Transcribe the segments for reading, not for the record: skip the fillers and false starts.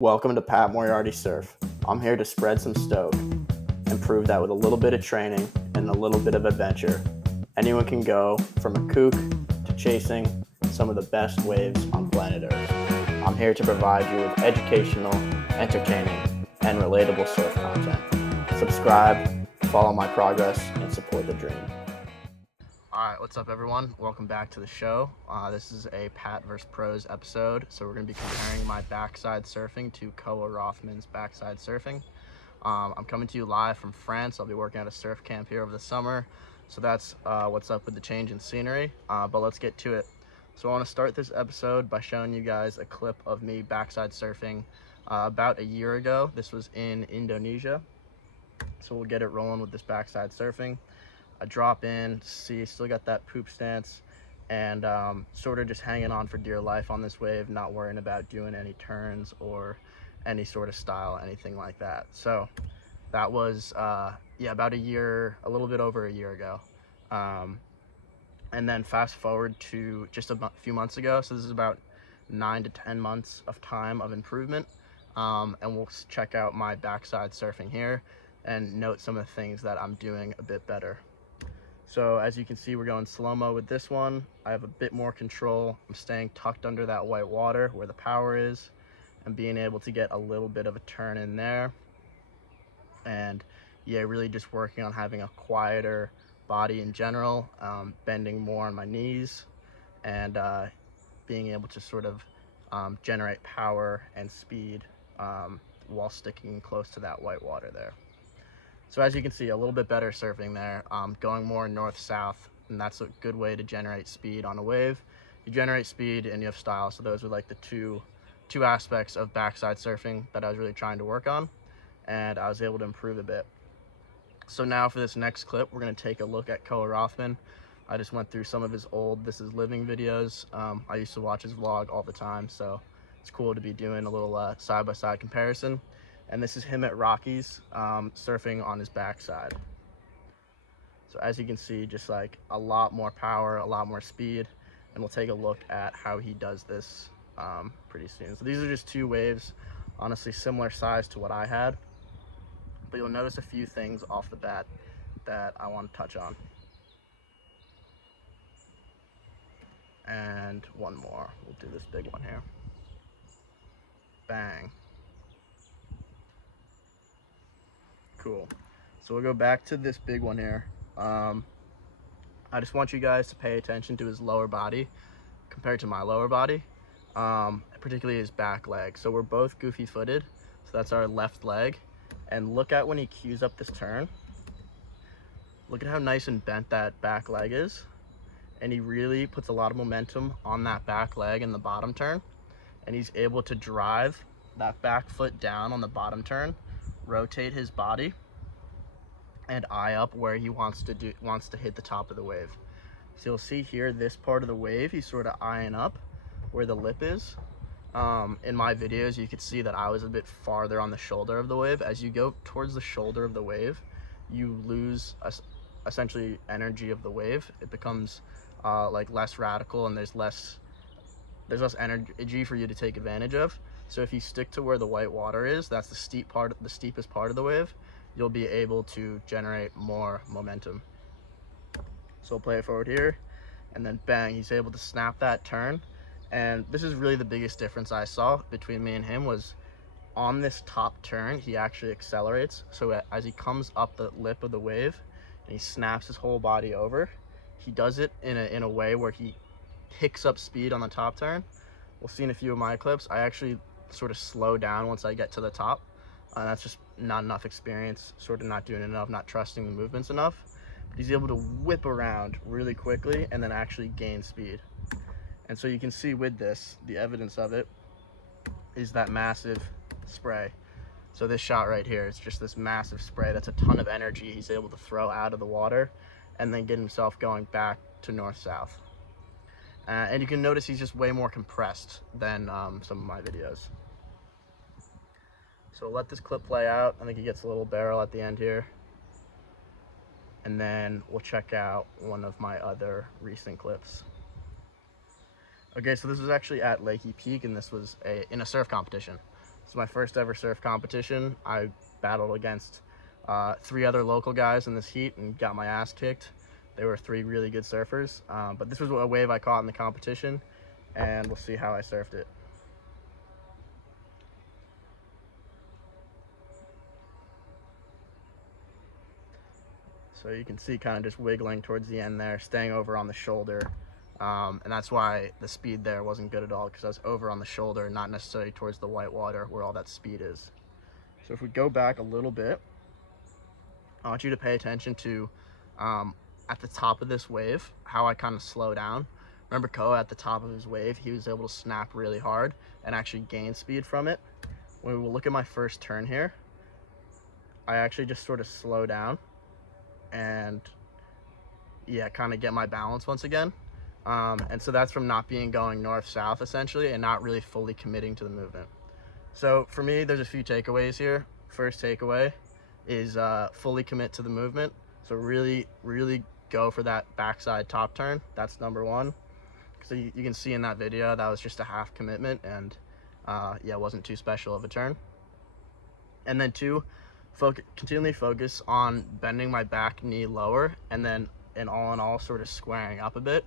Welcome to Pat Moriarty Surf. I'm here to spread some stoke and prove that with a little bit of training and a little bit of adventure, anyone can go from a kook to chasing some of the best waves on planet Earth. I'm here to provide you with educational, entertaining, and relatable surf content. Subscribe, follow my progress, and support the dream. Alright, what's up everyone? Welcome back to the show. This is a Pat vs. Pros episode, so we're going to be comparing my backside surfing to Rothman's backside surfing. I'm coming to you live from France. I'll be working at a surf camp here over the summer, so that's what's up with the change in scenery, but let's get to it. So I want to start this episode by showing you guys a clip of me backside surfing about a year ago. This was in Indonesia, so we'll get it rolling with this backside surfing. I drop in, see, still got that poop stance, and sort of just hanging on for dear life on this wave, not worrying about doing any turns or any sort of style, anything like that. So that was, about a little bit over a year ago. And then fast forward to just a few months ago. So this is about 9 to 10 months of time of improvement. And we'll check out my backside surfing here and note some of the things that I'm doing a bit better. So as you can see, we're going slow-mo with this one. I have a bit more control. I'm staying tucked under that white water where the power is and being able to get a little bit of a turn in there. And yeah, really just working on having a quieter body in general, bending more on my knees, and being able to sort of generate power and speed while sticking close to that white water there. So as you can see, a little bit better surfing there, going more north-south, and that's a good way to generate speed on a wave. You generate speed and you have style, so those are like the two aspects of backside surfing that I was really trying to work on, and I was able to improve a bit. So now for this next clip, we're going to take a look at Rothman. I just went through some of his old This Is Living videos. I used to watch his vlog all the time, so it's cool to be doing a little side-by-side comparison. And this is him at Rockies, surfing on his backside. So as you can see, just like a lot more power, a lot more speed, and we'll take a look at how he does this pretty soon. So these are just two waves, honestly similar size to what I had, but you'll notice a few things off the bat that I want to touch on. And one more, we'll do this big one here. Bang. Cool. So we'll go back to this big one here. I just want you guys to pay attention to his lower body compared to my lower body, particularly his back leg. So we're both goofy footed, so that's our left leg. And look at when he cues up this turn. Look at how nice and bent that back leg is. And he really puts a lot of momentum on that back leg in the bottom turn. And he's able to drive that back foot down on the bottom turn, rotate his body, and eye up where he wants to hit the top of the wave. So you'll see here, this part of the wave, he's sort of eyeing up where the lip is. In my videos, you could see that I was a bit farther on the shoulder of the wave. As you go towards the shoulder of the wave, you lose essentially energy of the wave. It becomes like less radical, and there's less energy for you to take advantage of. So if you stick to where the white water is, that's the steepest part of the wave, you'll be able to generate more momentum. So we'll play it forward here, and then bang, he's able to snap that turn. And this is really the biggest difference I saw between me and him, was on this top turn, he actually accelerates. So as he comes up the lip of the wave and he snaps his whole body over, he does it in a way where he picks up speed on the top turn. We'll see in a few of my clips, I actually sort of slow down once I get to the top. That's just not enough experience, sort of not doing enough, not trusting the movements enough. But he's able to whip around really quickly and then actually gain speed. And so you can see with this, the evidence of it is that massive spray. So this shot right here, it's just this massive spray. That's a ton of energy he's able to throw out of the water and then get himself going back to north-south. And you can notice he's just way more compressed than some of my videos. So let this clip play out. I think he gets a little barrel at the end here. And then we'll check out one of my other recent clips. Okay, so this was actually at Lakey Peak, and this was in a surf competition. It's my first ever surf competition. I battled against 3 other local guys in this heat and got my ass kicked. They were 3 really good surfers, but this was a wave I caught in the competition, and we'll see how I surfed it. So you can see kind of just wiggling towards the end there, staying over on the shoulder. And that's why the speed there wasn't good at all, because I was over on the shoulder, not necessarily towards the white water where all that speed is. So if we go back a little bit, I want you to pay attention to at the top of this wave, how I kind of slow down. Remember Koa at the top of his wave, he was able to snap really hard and actually gain speed from it. When we look at my first turn here, I actually just sort of slow down and yeah, kind of get my balance once again. And so that's from not being going north-south essentially and not really fully committing to the movement. So for me, there's a few takeaways here. First takeaway is fully commit to the movement. So really go for that backside top turn. That's number one. So you can see in that video, that was just a half commitment, and yeah, it wasn't too special of a turn. And then 2, continually focus on bending my back knee lower, and then in all sort of squaring up a bit.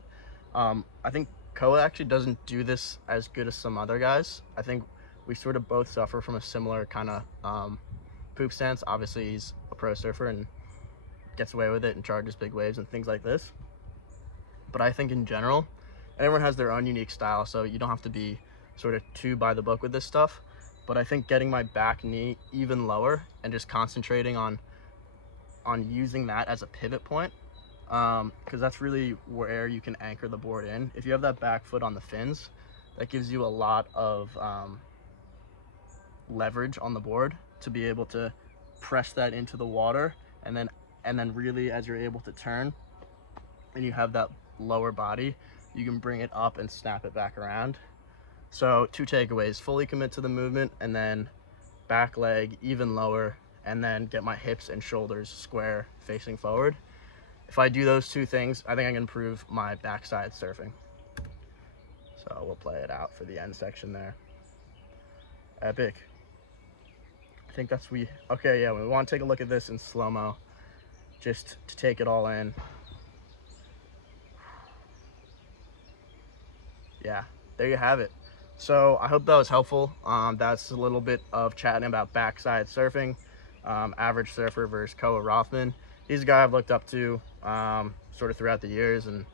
I think Koa actually doesn't do this as good as some other guys. I think we sort of both suffer from a similar kind of poop stance. Obviously he's a pro surfer and gets away with it and charges big waves and things like this. But I think in general, everyone has their own unique style, so you don't have to be sort of too by the book with this stuff. But I think getting my back knee even lower and just concentrating on using that as a pivot point, because that's really where you can anchor the board in. If you have that back foot on the fins, that gives you a lot of leverage on the board to be able to press that into the water, and then really, as you're able to turn and you have that lower body, you can bring it up and snap it back around. So 2 takeaways: fully commit to the movement, and then back leg even lower, and then get my hips and shoulders square facing forward. If I do those 2 things, I think I can improve my backside surfing. So we'll play it out for the end section there. Epic. I think that's okay, yeah, we want to take a look at this in slow-mo just to take it all in. Yeah, there you have it. So I hope that was helpful. That's a little bit of chatting about backside surfing, average surfer versus Koa Rothman. He's a guy I've looked up to sort of throughout the years, and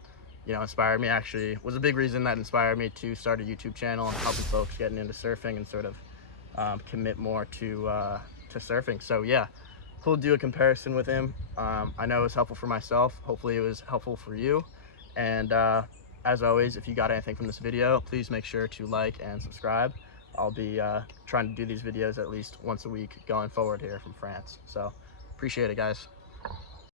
inspired me. Actually was a big reason that inspired me to start a YouTube channel and helping folks getting into surfing and sort of commit more to surfing. So yeah, cool to do a comparison with him. I know it was helpful for myself. Hopefully it was helpful for you. And as always, if you got anything from this video, please make sure to like and subscribe. I'll be trying to do these videos at least once a week going forward here from France. So appreciate it, guys.